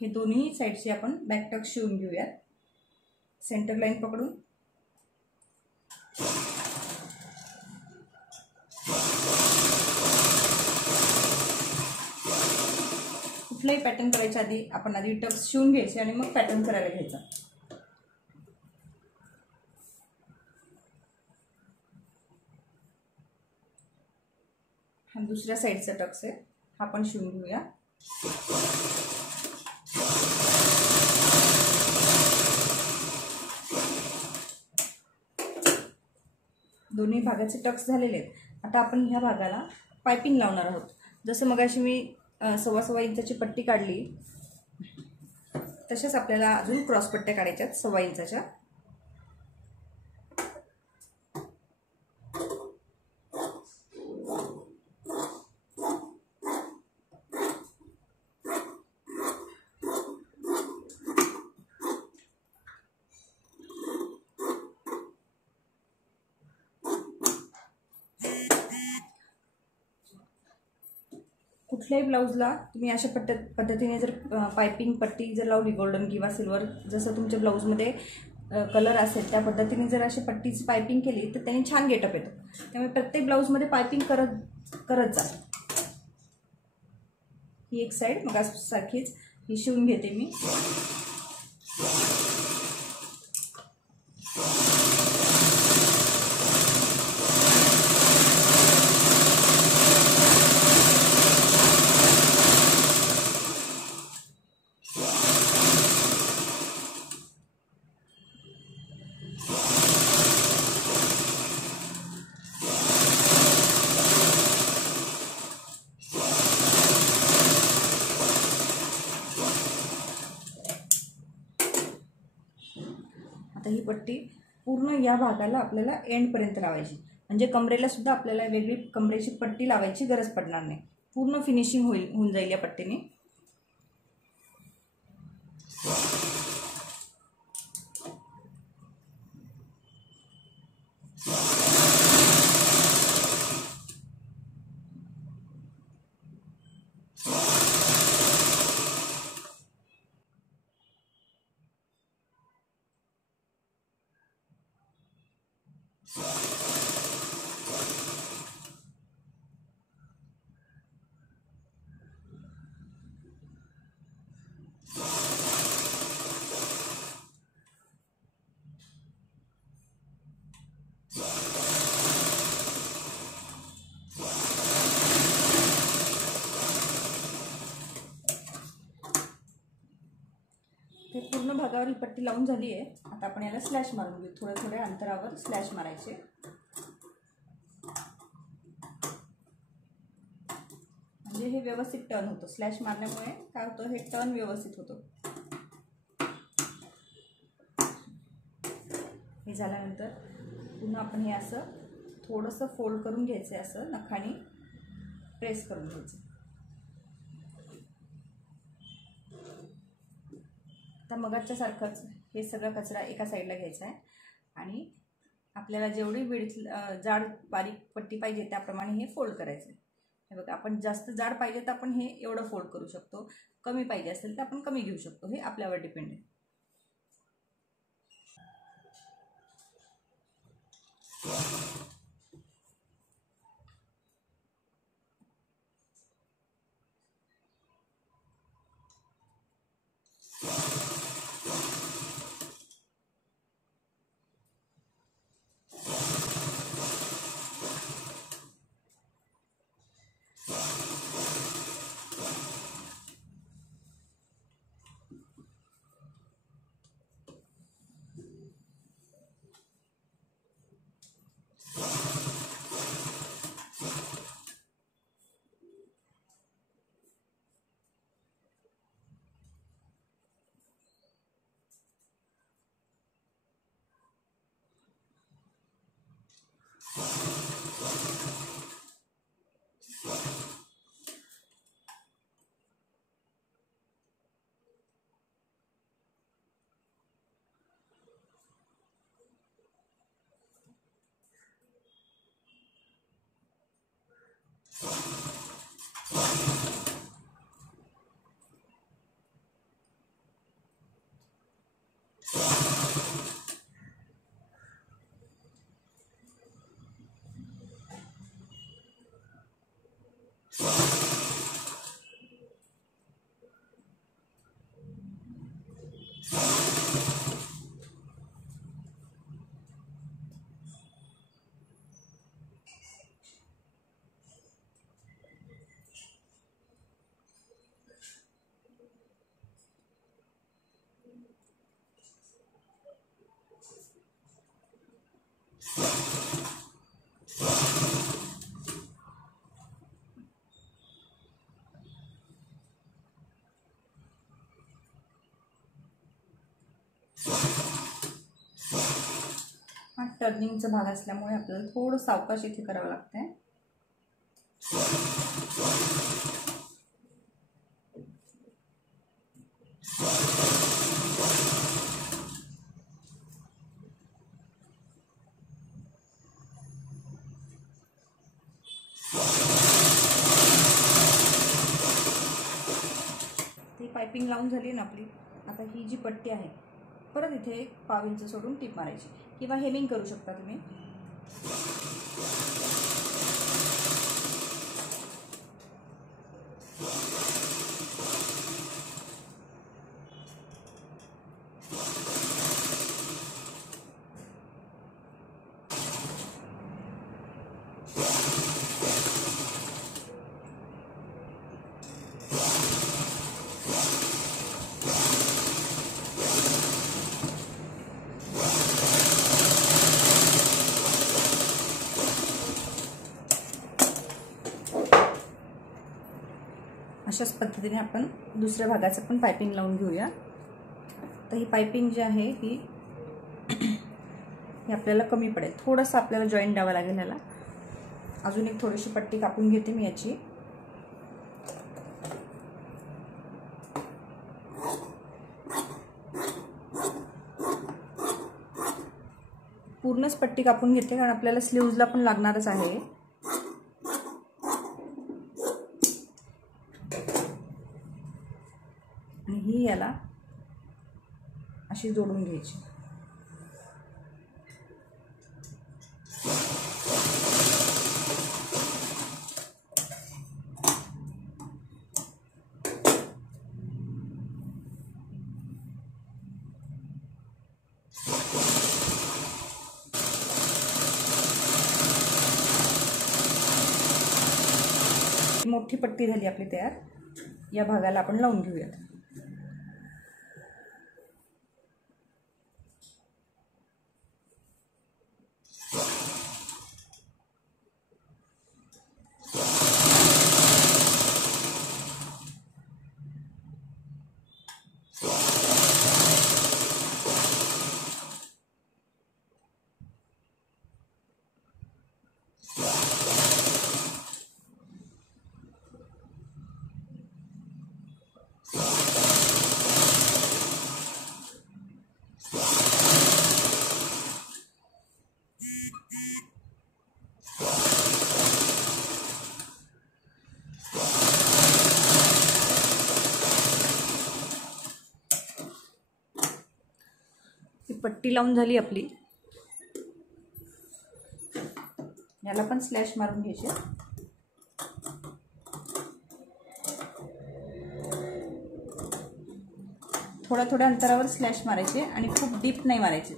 हे दोन्ही साईडचे आपण बॅक टक्स शिवून घेऊयात. सेंटर लाईन पकडून कुठलाही पॅटर्न करायच्या आधी आपण आधी टक्स शिवून घ्यायचे आणि मग पॅटर्न करायला घ्यायचा. हा दुसऱ्या साईडचा टक्स आहे, हा पण शिवून घेऊया. दोन्ही भागाचे टक्स झालेले आहेत. आता आपण ह्या भागाला पायपिंग लावणार आहोत. जसं मगाशी मी 1.25 इंचाची पट्टी काढली, तशाच आपल्याला अजून क्रॉस पट्ट्या काढायच्यात 1.25 इंचाच्या. कुठल्याही ब्लाऊजला तुम्ही अशा पद्धतीने जर पायपिंग पट्टी जर लावली, गोल्डन किंवा सिल्वर, जसं तुमच्या ब्लाऊजमध्ये कलर असेल त्या पद्धतीने जर अशी पट्टीची पायपिंग केली तर त्याने छान गेटअप येतो. त्यामुळे प्रत्येक ब्लाऊजमध्ये पायपिंग करत जा. ही एक साईड मग सारखीच ही शिवून घेते मी. ही पट्टी पूर्ण या भागाला आपल्याला एंड पर्यंत लावायची, म्हणजे कमरेला सुद्धा आपल्याला वेगळी कमरेची पट्टी लावायची गरज पडणार नाही. पूर्ण फिनिशिंग होऊन जाईल या पट्टीने. पूर्ण भागावर ही पट्टी लावून झाली आहे. आता आपण याला स्लॅश मारून घेऊ. थोड्या थोड्या अंतरावर स्लॅश मारायचे, म्हणजे हे व्यवस्थित टर्न होतं. स्लॅश मारल्यामुळे काय होतं, हे टर्न व्यवस्थित होतं. हे झाल्यानंतर पुन्हा आपण हे असं थोडंसं फोल्ड करून घ्यायचं, असं नखाने प्रेस करून घ्यायचं. आता मगाच्या सारखंच हे सगळं कचरा एका साईडला घ्यायचा आहे आणि आपल्याला जेवढी विड्थ जाड बारीक पट्टी पाहिजे त्याप्रमाणे हे फोल्ड करायचं आहे. हे बघा, आपण जास्त जाड पाहिजे तर आपण हे एवढं फोल्ड करू शकतो, कमी पाहिजे असेल तर आपण कमी घेऊ शकतो. हे आपल्यावर डिपेंड आहे. हा टर्निंगचा भाग असल्यामुळे आपल्याला थोडं सावकाश इथे करावं लागतंय. ती पायपिंग लावून झाली ना आपली. आता ही जी पट्टी आहे परत इथे एक पाव इंच सोडून टीप मारायची किंवा हेमिंग करू शकता तुम्ही. अशाच पद्धतीने आपण दुसऱ्या भागाचं पण पायपिंग लावून घेऊया. तर ही पायपिंग जी आहे ही आपल्याला कमी पडेल. थोडंसं आपल्याला जॉईंट द्यावं लागेल ह्याला. अजून एक थोडीशी पट्टी कापून घेते मी याची. पूर्णच पट्टी कापून घेते कारण आपल्याला स्लीव्जला पण लागणारच आहे. आणि ही याला अशी जोडून घ्यायची. मोठी पट्टी झाली आपली तयार. या भागाला आपण लावून घेऊयात. पट्टी लावून झाली आपली. याला पण स्लॅश मारून घ्यायचे. थोड्या थोड्या अंतरावर स्लॅश मारायचे आणि खूप डीप नाही मारायचे.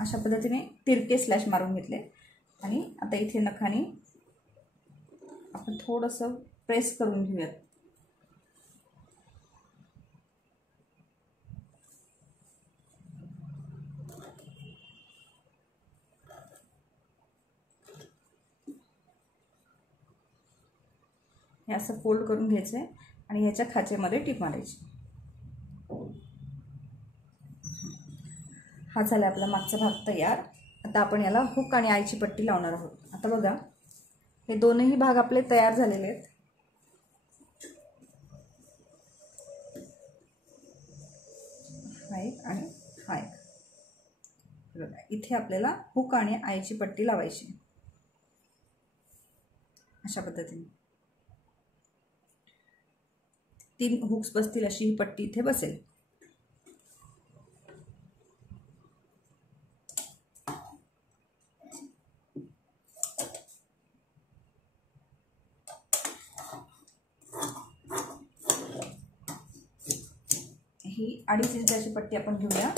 अशा पद्धतीने तिरके स्लॅश मारून घेतले. आणि आता इथे नखाने आपण थोडंसं प्रेस करून घेऊयात. हे असं फोल्ड करून घ्यायचं आहे आणि ह्याच्या खाचेमध्ये टीप मारायची. हा झाला आपला मागचा भाग तयार. आता आपण याला हुक आणि आईची पट्टी लावणार आहोत. आता बघा हे दोनही भाग आपले तयार झालेले आहेत. हा एक आणि हा एक. बघा इथे आपल्याला हुक आणि आईची पट्टी लावायची अशा पद्धतीने. 3 हुक्स बसतील अशी ही पट्टी इथे बसेल. ही 2.5 इंचाची पट्टी आपण घेऊया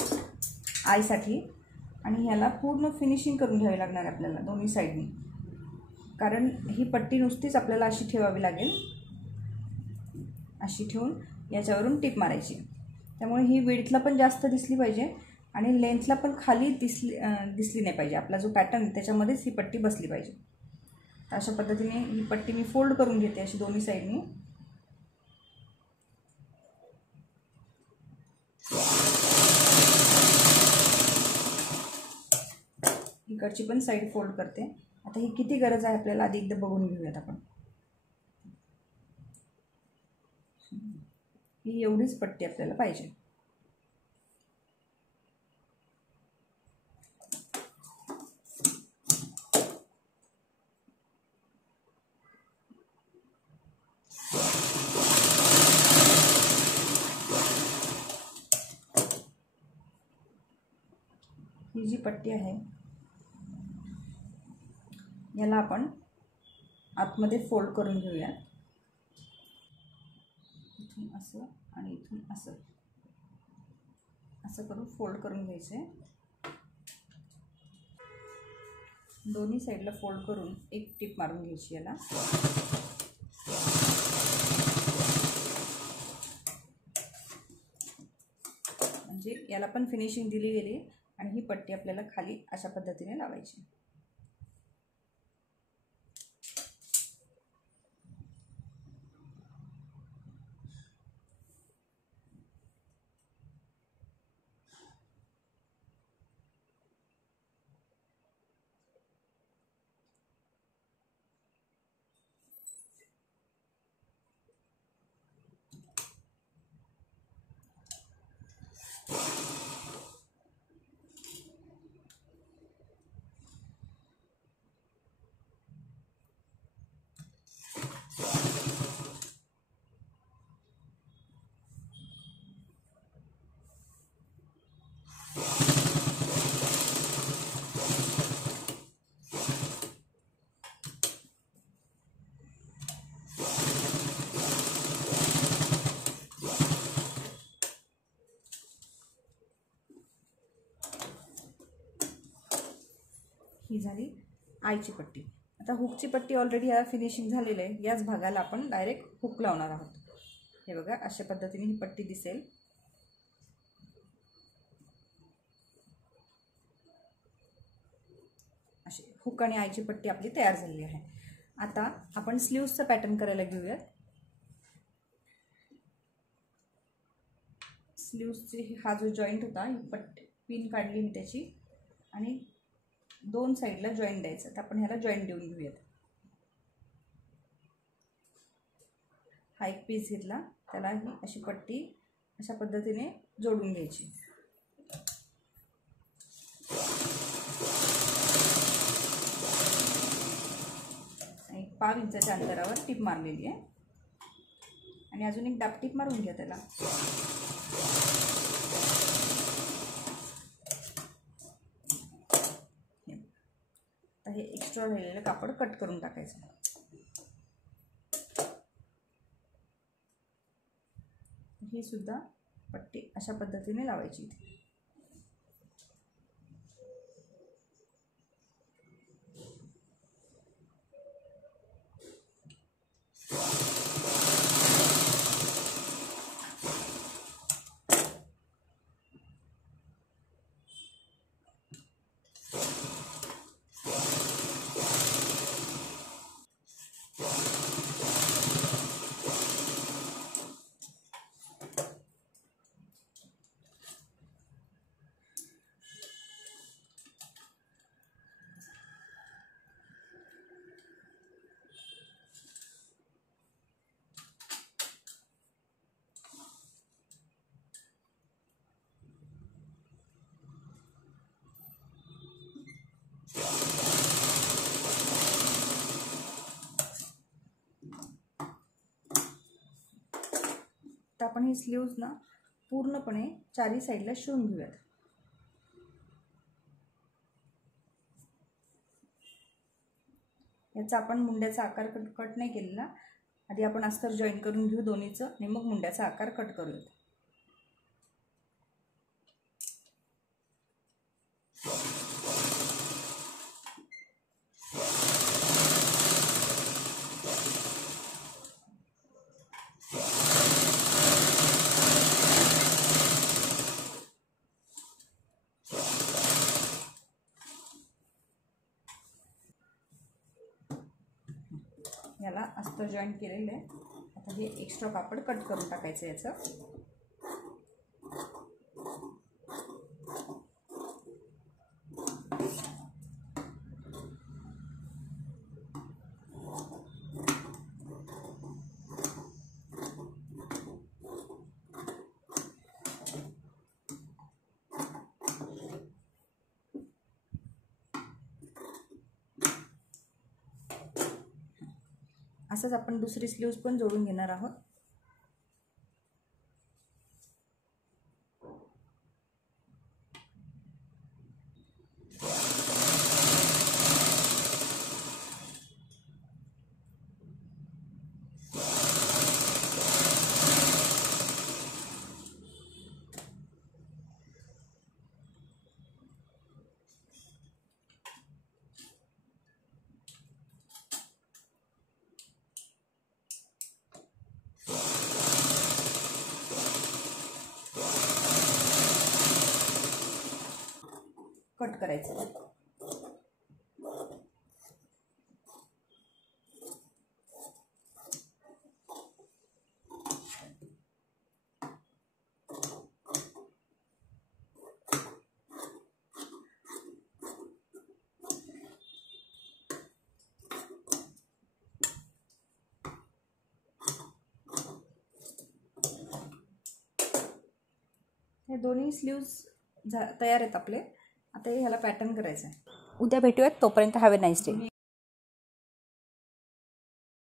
आईसाठी, आणि ह्याला पूर्ण फिनिशिंग करून घ्यावी लागणार आहे आपल्याला दोन्ही साईडनी, कारण ही पट्टी नुसतीच आपल्याला अशी ठेवावी लागेल, अशी ठेवून याच्यावरून टिप मारायची. त्यामुळे ही विड्थला पण जास्त दिसली पाहिजे आणि लेंथला पण खाली दिसली नाही पाहिजे. आपला जो पॅटर्न आहे त्याच्यामध्येच ही पट्टी बसली पाहिजे. अशा पद्धतीने ही पट्टी मी फोल्ड करून घेते अशी दोन्ही साईडनी. इकडची पण साईड फोल्ड करते. आता ही किती गरज आहे आपल्याला आधी एकदा बघून घेऊयात आपण. ही एवढीच पट्टी आपल्याला पाहिजे. ही जी पट्टी आहे याला आपण आतमध्ये फोल्ड करून घेऊया. इथून असं आणि इथून असं असं करून फोल्ड करून घ्यायचे. दोन्ही साईडला फोल्ड करून एक टिप मारून घ्यायची याला. म्हणजे याला पण फिनिशिंग दिली गेली आणि ही पट्टी आपल्याला खाली अशा पद्धतीने लावायची. ही झाली आईची पट्टी. आता हुकची पट्टी ऑलरेडी याला फिनिशिंग झालेली आहे. याच भागाला आपण डायरेक्ट हुक लावणार आहोत. हे बघा अशा पद्धतीने ही पट्टी दिसेल. अशी हुक आणि आईची पट्टी आपली तयार झालेली आहे. आता आपण स्लीव्सचं पॅटर्न करायला घेऊयात. स्लीव्सची हा जो जॉईंट होता ही पट्टी पिन काढली मी त्याची आणि दोन साईडला जॉईंट द्यायचं. तर आपण ह्याला जॉईंट देऊन घेऊयात. हा एक पीस घेतला, त्याला ही अशी पट्टी अशा पद्धतीने जोडून घ्यायची. एक 5 इंचाच्या अंतरावर टिप मारलेली आहे आणि अजून एक दाब टिप मारून घ्या त्याला. हे एक्स्ट्रा राहिलेलं कापड कट करून टाकायचं. ही सुद्धा पट्टी अशा पद्धतीने लावायची. तर आपण ही स्लीव्ज ना पूर्णपणे चारी साईडला शिवून घेऊयात. याचा आपण मुंड्याचा आकार कट नाही केलेला. आधी आपण अस्तर जॉईन करून घेऊ दोन्हीचं आणि मग मुंड्याचा आकार कट करूयात. ह्याला अस्तर जॉईंट केलेलं आहे. आता हे एक्स्ट्रा कापड कट करून टाकायचं याचं. असंच आपण दुसरी स्लीव्ज पण जोडून घेणार आहोत. कट करायचं. हे दोन्ही स्लीव्ज तयार आहेत आपले. आता ह्याला पॅटर्न करायचं आहे. उद्या भेटूयात. तोपर्यंत हॅव अ नाईस डे.